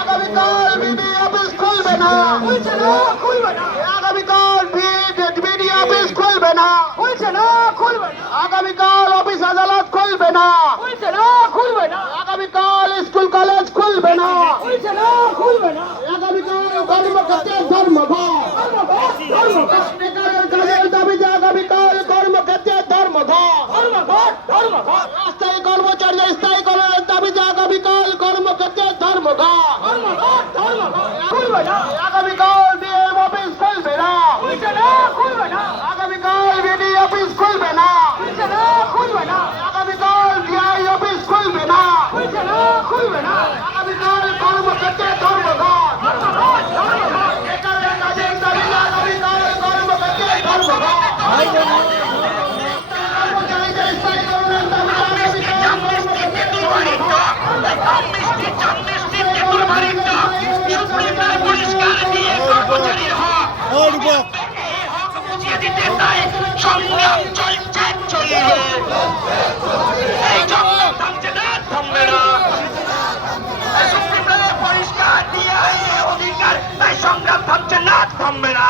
আগামীকাল BD office খুলবে না, আগামীকাল বিডি অফিস খুলবে না, আগামীকাল অফিস আদালত খুলবে না, আগামীকাল স্কুল কলেজ খুলবে না, আগামীকাল কর্মক্ষেত্রের ধর্মঘট, কাজের দাবিতে আগামীকাল কর্মক্ষেত্রের ধর্মঘট, স্থায়ী কর্মচারী স্থায়ী করার দাবিতে আগামীকাল কর্মক্ষেত্রের ধর্মঘট, আগামীকাল ডিএম অফিস খুলবে না, আগামীকাল বিডি অফিস খুলবে না, আগামীকাল ডিআই অফিস খুলবে না, আগামীকাল কর্মক্ষেত্রে ধর্মঘট, কাজের দাবিতে আগামীকাল কর্মক্ষেত্রে ধর্মঘট, কর্মচারীদের স্থায়ী করার দাবিতে সংগ্রাম চলছে চলবে, এই সংগ্রাম থামছে না, থামবে না। সুপ্রিম কোর্টের পরিষ্কার দিয়ে অধিকার, এই সংগ্রাম থামছে না, থামবে না।